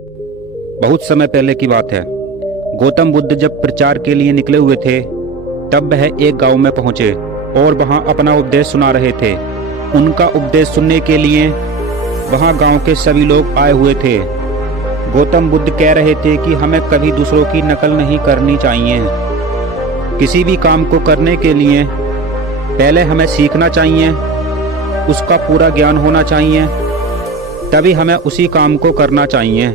बहुत समय पहले की बात है। गौतम बुद्ध जब प्रचार के लिए निकले हुए थे तब वह एक गांव में पहुंचे और वहां अपना उपदेश सुना रहे थे। उनका उपदेश सुनने के लिए वहां गांव के सभी लोग आए हुए थे। गौतम बुद्ध कह रहे थे कि हमें कभी दूसरों की नकल नहीं करनी चाहिए। किसी भी काम को करने के लिए पहले हमें सीखना चाहिए, उसका पूरा ज्ञान होना चाहिए, तभी हमें उसी काम को करना चाहिए,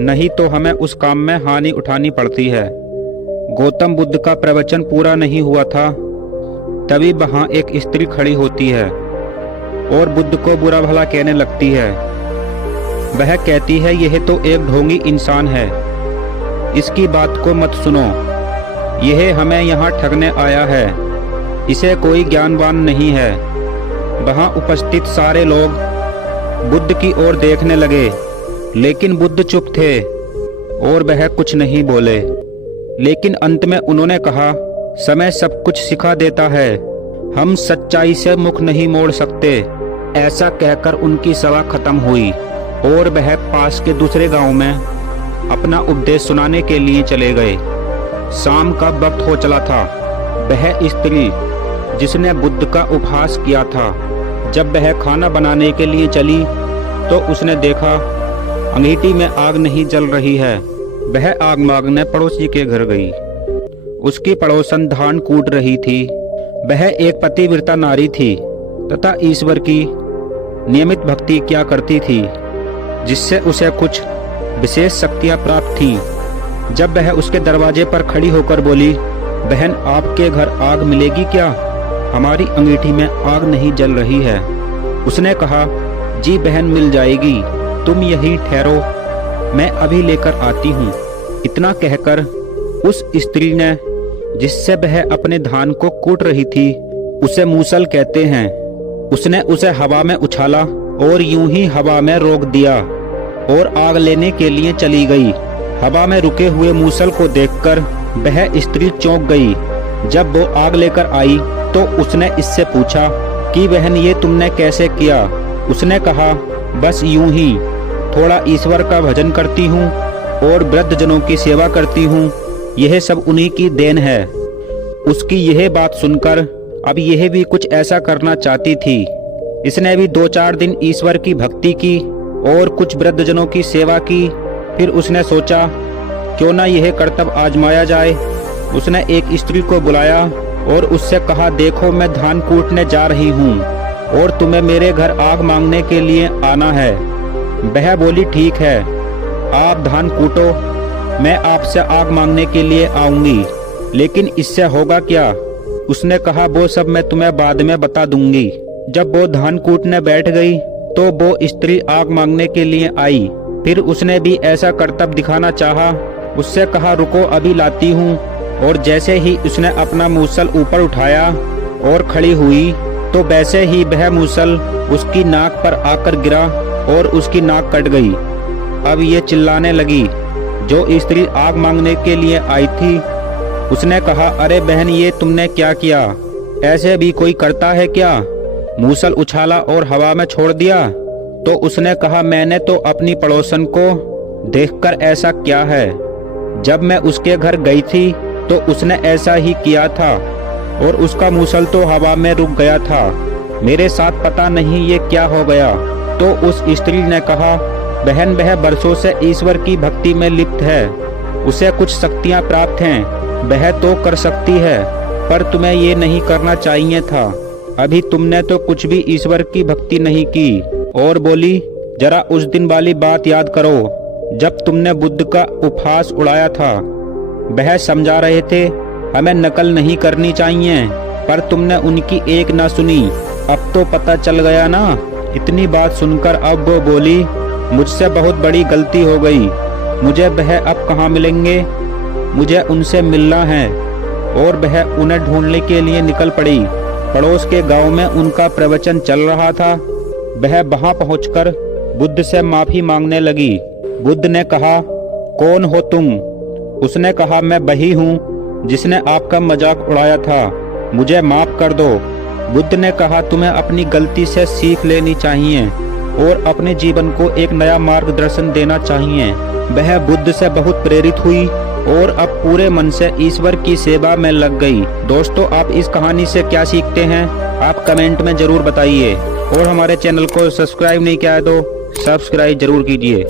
नहीं तो हमें उस काम में हानि उठानी पड़ती है। गौतम बुद्ध का प्रवचन पूरा नहीं हुआ था तभी वहां एक स्त्री खड़ी होती है और बुद्ध को बुरा भला कहने लगती है। वह कहती है, यह तो एक ढोंगी इंसान है, इसकी बात को मत सुनो, यह हमें यहाँ ठगने आया है, इसे कोई ज्ञानवान नहीं है। वहां उपस्थित सारे लोग बुद्ध की ओर देखने लगे, लेकिन बुद्ध चुप थे और वह कुछ नहीं बोले। लेकिन अंत में उन्होंने कहा, समय सब कुछ सिखा देता है, हम सच्चाई से मुख नहीं मोड़ सकते। ऐसा कहकर उनकी सभा खत्म हुई और वह पास के दूसरे गांव में अपना उपदेश सुनाने के लिए चले गए। शाम का वक्त हो चला था। वह स्त्री जिसने बुद्ध का उपहास किया था, जब वह खाना बनाने के लिए चली तो उसने देखा अंगीठी में आग नहीं जल रही है। वह आग मांगने पड़ोसी के घर गई। उसकी पड़ोसन धान कूट रही थी। वह एक पतिव्रता नारी थी तथा ईश्वर की नियमित भक्ति किया करती थी, जिससे उसे कुछ विशेष शक्तियां प्राप्त थीं। जब वह उसके दरवाजे पर खड़ी होकर बोली, बहन आपके घर आग मिलेगी क्या? हमारी अंगीठी में आग नहीं जल रही है। उसने कहा, जी बहन मिल जाएगी, तुम यहीं ठहरो, मैं अभी लेकर आती हूँ। इतना कहकर उस स्त्री ने, जिससे वह अपने धान को कूट रही थी, उसे मूसल कहते हैं, उसने उसे हवा में उछाला और यूं ही हवा में रोक दिया और आग लेने के लिए चली गई। हवा में रुके हुए मूसल को देखकर वह स्त्री चौंक गई। जब वो आग लेकर आई तो उसने इससे पूछा कि बहन ये तुमने कैसे किया? उसने कहा, बस यूं ही, थोड़ा ईश्वर का भजन करती हूँ और वृद्धजनों की सेवा करती हूँ, यह सब उन्हीं की देन है। उसकी यह बात सुनकर अब यह भी कुछ ऐसा करना चाहती थी। इसने भी 2-4 दिन ईश्वर की भक्ति की और कुछ वृद्धजनों की सेवा की। फिर उसने सोचा, क्यों ना यह कर्तव्य आजमाया जाए। उसने एक स्त्री को बुलाया और उससे कहा, देखो मैं धान कूटने जा रही हूँ और तुम्हें मेरे घर आग मांगने के लिए आना है। वह बोली, ठीक है, आप धान कूटो, मैं आपसे आग मांगने के लिए आऊंगी, लेकिन इससे होगा क्या? उसने कहा, वो सब मैं तुम्हें बाद में बता दूंगी। जब वो धान कूटने बैठ गई तो वो स्त्री आग मांगने के लिए आई। फिर उसने भी ऐसा कर्तव्य दिखाना चाहा। उससे कहा, रुको अभी लाती हूँ। और जैसे ही उसने अपना मूसल ऊपर उठाया और खड़ी हुई तो वैसे ही वह मूसल उसकी नाक पर आकर गिरा और उसकी नाक कट गई। अब ये चिल्लाने लगी। जो स्त्री आग मांगने के लिए आई थी उसने कहा, अरे बहन ये तुमने क्या किया? ऐसे भी कोई करता है क्या? मूसल उछाला और हवा में छोड़ दिया। तो उसने कहा, मैंने तो अपनी पड़ोसन को देखकर ऐसा किया है। जब मैं उसके घर गई थी तो उसने ऐसा ही किया था और उसका मूसल तो हवा में रुक गया था। मेरे साथ पता नहीं ये क्या हो गया। तो उस स्त्री ने कहा, बहन वह बरसों से ईश्वर की भक्ति में लिप्त है, उसे कुछ शक्तियां प्राप्त हैं, वह तो कर सकती है, पर तुम्हें ये नहीं करना चाहिए था। अभी तुमने तो कुछ भी ईश्वर की भक्ति नहीं की। और बोली, जरा उस दिन वाली बात याद करो जब तुमने बुद्ध का उपहास उड़ाया था। वह समझा रहे थे हमें नकल नहीं करनी चाहिए, पर तुमने उनकी एक ना सुनी। अब तो पता चल गया ना। इतनी बात सुनकर अब वो बोली, मुझसे बहुत बड़ी गलती हो गई, मुझे वह अब कहाँ मिलेंगे? मुझे उनसे मिलना है। और वह उन्हें ढूंढने के लिए निकल पड़ी। पड़ोस के गांव में उनका प्रवचन चल रहा था। वह वहां पहुंचकर बुद्ध से माफी मांगने लगी। बुद्ध ने कहा, कौन हो तुम? उसने कहा, मैं वही हूँ जिसने आपका मजाक उड़ाया था, मुझे माफ कर दो। बुद्ध ने कहा, तुम्हें अपनी गलती से सीख लेनी चाहिए। और अपने जीवन को एक नया मार्गदर्शन देना चाहिए। वह बुद्ध से बहुत प्रेरित हुई और अब पूरे मन से ईश्वर की सेवा में लग गई। दोस्तों, आप इस कहानी से क्या सीखते हैं, आप कमेंट में जरूर बताइए। और हमारे चैनल को सब्सक्राइब नहीं किया है तो सब्सक्राइब जरूर कीजिए।